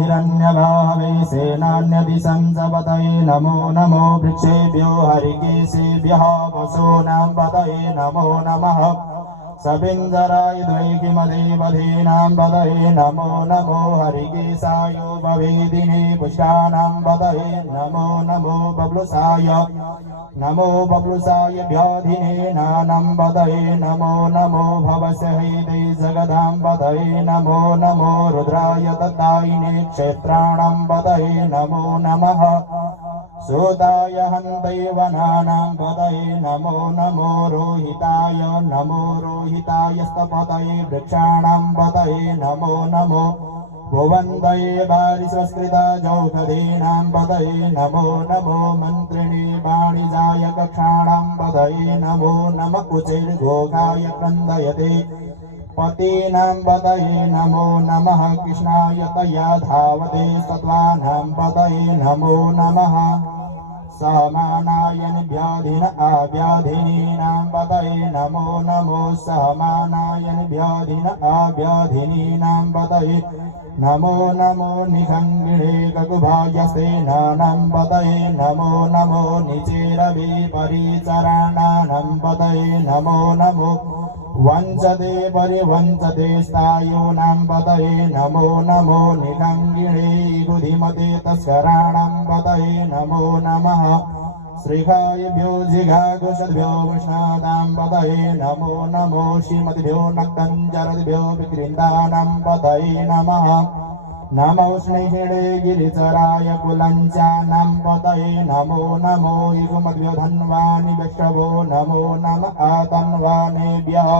हिरण्यभावे सेनान्यदिशंसपतये नमो नमो वृक्षेभ्यो हरिकेशेभ्यः वसूनां पतये नमो नमः सबिन्दराय द्वैकिमदेवधीनां पतये नमो नमो हरिकेशाय भवेदिने पुष्टानां पतये नमो नमो बब्लुसाय नमो बब्लुसाय व्याधिने नानं पतये नमो नमो भवसहिते जगदां पतये नमो नमो रुद्राय तद्दायिने क्षेत्राणां पतये नमो नमः सूताय हन्तैवनानां पतये नमो नमो रोहिताय स्तपतये वृक्षाणां पतये नमो नमो भुवन्तये वारिसंस्कृतजौषधीनां पतये नमो नमो मन्त्रिणे वाणिजाय कक्षाणां पतये नमो नम कुचैर्घोषाय क्रन्दयते पतीनां पतये नमो नमः कृष्णाय तया धावते सत्त्वानां पतये नमो नमः सहमानायन व्याधिन अव्याधिनीनां पतये नमो नमो सहमानायन व्याधिन अव्याधिनीनां पतये नमो नमो निखण्डिणे ककुभायसेनानां पतये नमो नमो निचेरवे परिचराणानां पतये नमो नमो वञ्चते परिवञ्चते स्थायूनां पतये नमो नमो निखण्डिणे गुधिमते तस्कराणां पतये नमो नमः श्रीखायभ्यो जिघाघोषद्भ्यो विष्णादां पतये नमो नमो श्रीमद्भ्यो नक्तञ्जरद्भ्यो विक्रीन्दानां पतये नमः नमो स्नेहिणे गिरिचराय कुलञ्चानां पतये नमो नमो इगुमद्भ्यो धन्वानि वृषभो नमो नम आतन्वानेभ्यः